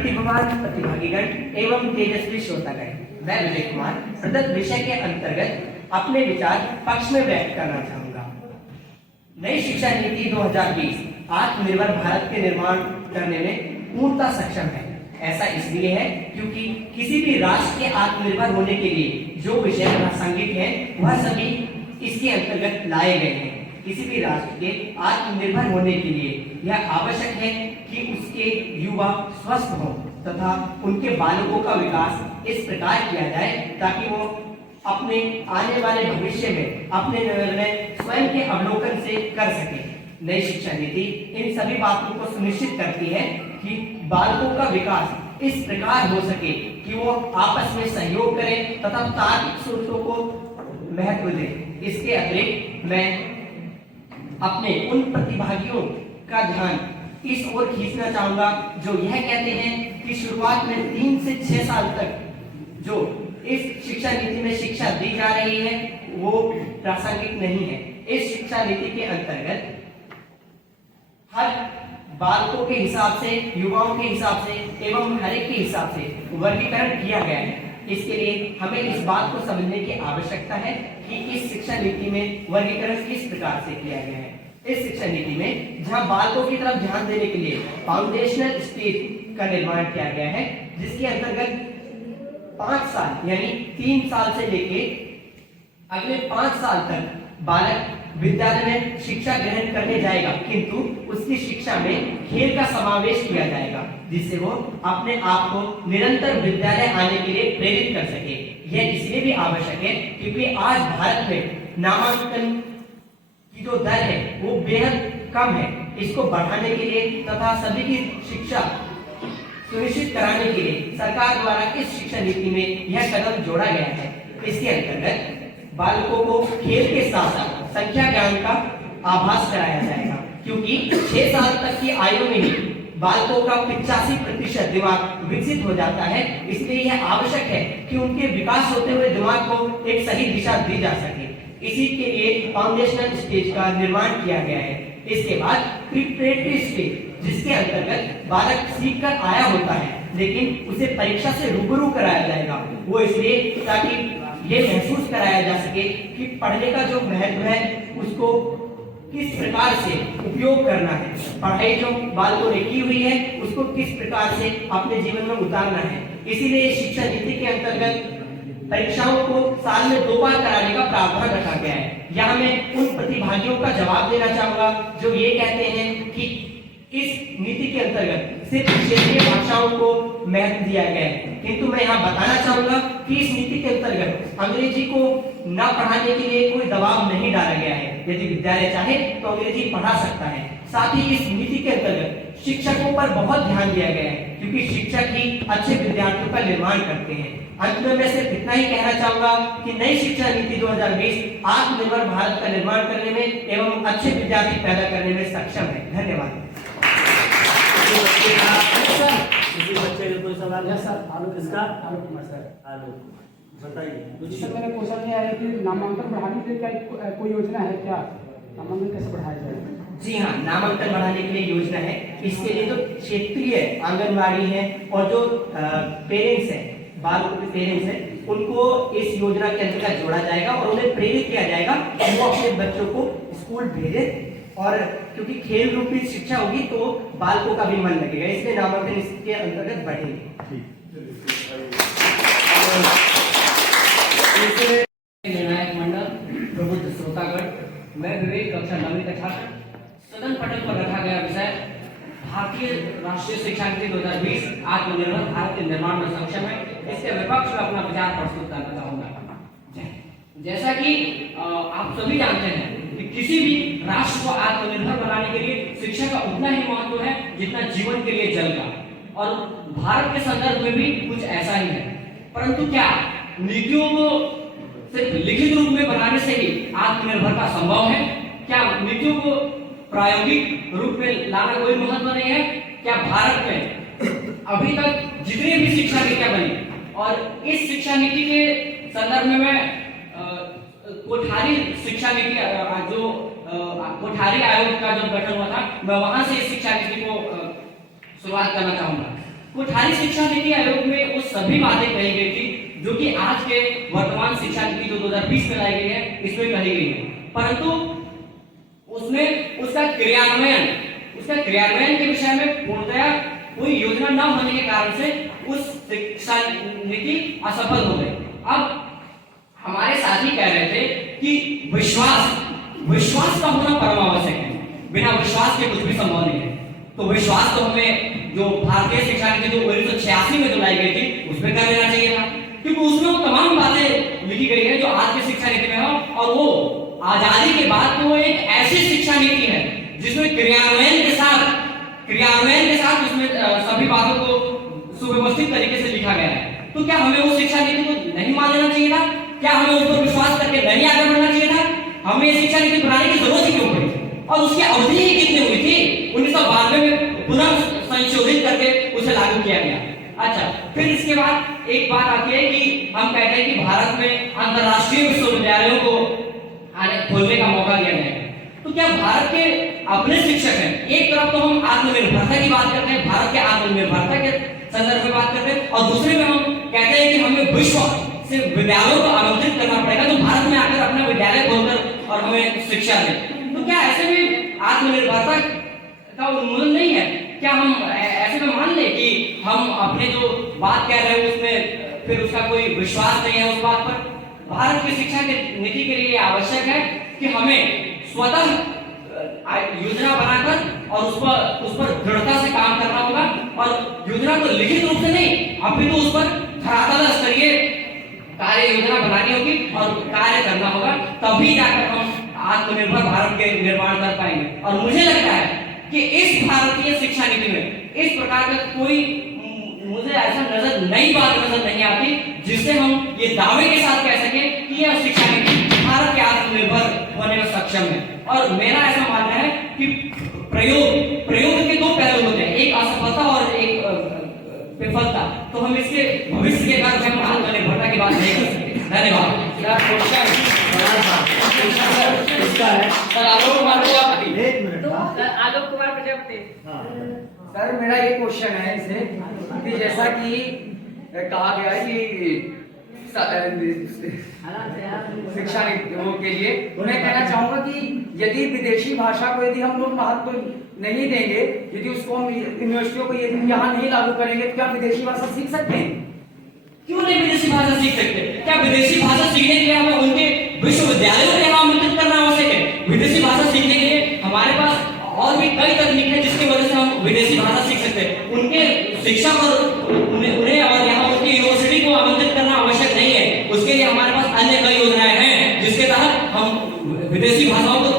प्रतिभावान प्रतिभागीगण एवं तेजस्वी श्रोतागण, मैं विजय कुमार प्रदत्त विषय के अंतर्गत अपने विचार पक्ष में व्यक्त करना चाहूंगा। नई शिक्षा नीति 2020 आत्मनिर्भर भारत के निर्माण करने में पूर्णतः सक्षम है। ऐसा इसलिए है क्योंकि किसी भी राष्ट्र के आत्मनिर्भर होने के लिए जो विषय प्रासंगिक हैं वह सभी इसके अंतर्गत लाए गए हैं। किसी भी राष्ट्र के आत्मनिर्भर होने के लिए यह आवश्यक है कि उसके युवा स्वस्थ हों तथा उनके बालकों का विकास इस प्रकार किया जाए ताकि वो अपने आने वाले भविष्य में अपने निर्णय स्वयं के अवलोकन से कर सके। नई शिक्षा नीति इन सभी बातों को सुनिश्चित करती है कि बालकों का विकास इस प्रकार हो सके कि वो आपस में सहयोग करें तथा तार्किक सोचों को महत्व दें। इसके अतिरिक्त मैं अपने उन प्रतिभागियों का ध्यान इस ओर खींचना चाहूंगा जो यह कहते हैं कि शुरुआत में 3 से 6 साल तक जो इस शिक्षा नीति में शिक्षा दी जा रही है वो प्रासंगिक नहीं है। इस शिक्षा नीति के अंतर्गत हर बालकों के हिसाब से, युवाओं के हिसाब से एवं हर एक के हिसाब से वर्गीकरण किया गया है। इसके लिए हमें इस बात को समझने की आवश्यकता है कि इस शिक्षा नीति में वर्गीकरण किस प्रकार से किया गया है। इस शिक्षा नीति में जहां बालकों की तरफ ध्यान देने के लिए फाउंडेशनल स्टेज का निर्माण किया गया है, जिसके अंतर्गत 5 साल यानी 3 साल से लेके अगले 5 साल तक बालक विद्यालय में शिक्षा ग्रहण करने जाएगा, किंतु उसकी शिक्षा में खेल का समावेश किया जाएगा जिससे वो अपने आप को निरंतर विद्यालय आने के लिए प्रेरित कर सके। यह इसलिए भी आवश्यक है क्योंकि आज भारत में नामांकन की जो दर है वो बेहद कम है। इसको बढ़ाने के लिए तथा सभी की शिक्षा सुनिश्चित कराने के लिए सरकार द्वारा इस शिक्षा नीति में यह कदम जोड़ा गया है। इसके अंतर्गत बालकों को खेल के साथ साथ संख्या ज्ञान का आभास कराया जाएगा, क्योंकि 6 साल तक की आयु में ही बालकों का 85% दिमाग विकसित हो जाता है। इसलिए यह आवश्यक है कि उनके विकास होते हुए दिमाग को एक सही दिशा दी जा सके। इसी के लिए फाउंडेशनल स्टेज का निर्माण किया गया है। इसके बाद प्रिपरेटरी स्टेज, जिसके अंतर्गत बालक सीख कर आया होता है लेकिन उसे परीक्षा से रूबरू कराया जाएगा। वो इसलिए ताकि ये महसूस कराया जा सके कि पढ़ने का जो महत्व है उसको किस प्रकार से उपयोग करना है, पढ़ाई जो बालकों ने की हुई है उसको किस प्रकार से अपने जीवन में उतारना है। इसीलिए शिक्षा नीति के अंतर्गत परीक्षाओं को साल में 2 बार कराने का प्रावधान रखा गया है। यहाँ मैं उन प्रतिभागियों का जवाब देना चाहूंगा जो ये कहते हैं कि इस नीति के अंतर्गत सिर्फ क्षेत्रीय भाषाओं को महत्व दिया गया है, किंतु मैं यहाँ बताना चाहूंगा कि इस नीति के अंतर्गत अंग्रेजी को न पढ़ाने के लिए कोई दबाव नहीं डाला गया है। यदि विद्यालय चाहे तो अंग्रेजी पढ़ा सकता है। साथ ही इस नीति के अंतर्गत शिक्षकों पर बहुत ध्यान दिया गया है, क्योंकि शिक्षक ही अच्छे विद्यार्थियों का निर्माण करते हैं। अंत में मैं सिर्फ इतना ही कहना चाहूंगा कि नई शिक्षा नीति 2020 आत्मनिर्भर भारत का निर्माण करने में एवं अच्छे विद्यार्थी पैदा करने में सक्षम है। धन्यवाद। किसी बच्चे को कोई सवाल है? सर, आलोक किसका? आलोक कुमार सर। आलोक बताइए। सर, मेरा क्वेश्चन ये है कि नामांकन बढ़ाने के लिए क्या कोई योजना है क्या? नामांकन कैसे बढ़ाया जाए? जी हाँ, नामांकन बढ़ाने के लिए योजना है। इसके लिए जो क्षेत्रीय आंगनबाड़ी है और जो पेरेंट्स हैं, बालकों के पेरेंट्स हैं, उनको इस योजना के अंतर्गत जोड़ा जाएगा और उन्हें प्रेरित किया जाएगा कि वो अपने बच्चों को स्कूल भेजें। और क्योंकि खेल रूपी शिक्षा होगी तो बालकों का भी मन लगेगा, इसलिए नामांकन इसके अंतर्गत बढ़ेंगे। निर्णायक मंडल, प्रबुद्ध श्रोतागण, मैं विवेक कक्षा 9वीं का छात्र। सदन पटल पर रखा गया विषय भारतीय राष्ट्रीय शिक्षा नीति 2020 आत्मनिर्भर भारत के निर्माण में सक्षम है। इसके विपक्ष में अपना विचार प्रस्तुत करना चाहूंगा। जैसा कि आप सभी जानते हैं कि किसी भी राष्ट्र को आत्मनिर्भर बनाने के लिए शिक्षा का उतना ही महत्व है जितना जीवन के लिए जल का। और भारत के संदर्भ में भी कुछ ऐसा ही है। परंतु क्या नीतियों को सिर्फ लिखित रूप में बनाने से ही आत्मनिर्भरता संभव है? क्या नीतियों को प्रायोगिक रूप में लाना कोई महत्व नहीं है? क्या भारत में अभी तक जितनी भी शिक्षा नीतियां बनी और इस शिक्षा नीति के संदर्भ में मैं कोठारी शिक्षा नीति जो कोठारी आयोग का जो गठन हुआ था, मैं वहां से इस शिक्षा नीति को शुरुआत करना चाहूंगा। कोठारी शिक्षा नीति आयोग में वो सभी बातें कही गई थी जो कि आज के वर्तमान शिक्षा नीति जो 2020 में लाई गई है इसमें कही गई है, परंतु उसमें उसका क्रियान्वयन के विषय में पूर्णतया कोई योजना न होने के कारण से उस शिक्षा नीति असफल हो गई। अब हमारे साथी कह रहे थे कि विश्वास का होना परम आवश्यक है, बिना विश्वास के कुछ भी संभव नहीं है। तो विश्वास तो हमें जो भारतीय शिक्षा नीति जो 1986 में जो लाई गई थी उसमें कर लेना चाहिए था, क्योंकि उसमें वो तमाम बातें लिखी गई है जो आज की शिक्षा नीति में है, और वो आजादी के बाद वो एक ऐसी शिक्षा नीति है जिसमें क्रियान्वयन के साथ उसमें सभी बातों को सुव्यवस्थित तरीके से लिखा गया है। तो क्या हमें उस शिक्षा नीति को नहीं मान लेना चाहिए था? क्या हमें उस पर विश्वास करके नहीं आगे बढ़ना चाहिए था? हमें शिक्षा नीति बनाने की जरूरत ही क्यों पड़ी? और उसकी अवधि ही कितनी हुई थी? 1992 में पुनः संशोधित करके उसे लागू किया गया। अच्छा, फिर इसके बाद एक बात आती है कि हम कहते हैं कि भारत में अंतरराष्ट्रीय विश्वविद्यालयों को खोलने का मौका दिया गया है। तो क्या भारत के अपने शिक्षक हैं? एक तरफ तो हम आत्मनिर्भरता की बात करते हैं, भारत के आत्मनिर्भरता के संदर्भ में बात करते हैं, और दूसरे में हम कहते हैं कि हमें विश्व से विद्यालयों को आमंत्रित करना पड़ेगा तो भारत में आकर अपना विद्यालय खोलकर और हमें शिक्षा दे। तो क्या ऐसे में आत्मनिर्भरता का उन्मूलन नहीं है? क्या हम ऐसे में मान लें कि हम अपने जो बात कह रहे हैं उसमें फिर उसका कोई विश्वास नहीं है उस बात पर? भारत की शिक्षा की नीति के लिए आवश्यक है कि हमें स्वतः योजना बनाकर और उस पर दृढ़ता से काम करना होगा, और योजना को लिखित रूप से नहीं, अभी तो उस पर धरातल स्तरीय कार्य योजना बनानी होगी और कार्य करना होगा, तभी जाकर हम आत्मनिर्भर भारत के निर्माण कर पाएंगे। और मुझे लगता है कि इस भारतीय शिक्षा नीति में इस प्रकार का कोई मुझे ऐसा नई बात नजर नहीं आती जिससे हम ये दावे के साथ कह सकें कि यह शिक्षा नीति भारत के आत्मनिर्भर होने में सक्षम है। और मेरा ऐसा मानना है कि प्रयोग के दो पहलू होते हैं, एक असफलता और एक विफलता। तो हम इसके भविष्य के कारण हम आत्मनिर्भरता की बात नहीं कर सकते। धन्यवाद। आलोक कुमार प्रजापति। सर मेरा ये क्वेश्चन है इसे कि जैसा कि कहा गया है कि शिक्षा नीतियों के लिए उन्हें कहना चाहूंगा कि यदि विदेशी भाषा को यदि हम लोग महत्व नहीं देंगे, यदि उसको हम यूनिवर्सिटियों को यहाँ नहीं लागू करेंगे तो क्या विदेशी भाषा सीख सकते हैं? क्यों नहीं विदेशी भाषा सीख सकते? क्या विदेशी भाषा सीखने के लिए हमें उनके विश्वविद्यालयों को यहाँ आमंत्रित करना आवश्यक है? विदेशी भाषा सीखने के लिए हमारे पास और भी कई तकनीक है जिसकी वजह से हम विदेशी भाषा सीख सकते हैं। उनके शिक्षक और उन्हें और यहाँ उनकी यूनिवर्सिटी को आमंत्रित करना आवश्यक नहीं है। उसके लिए हमारे पास अन्य कई योजनाएं हैं जिसके तहत हम विदेशी भाषाओं को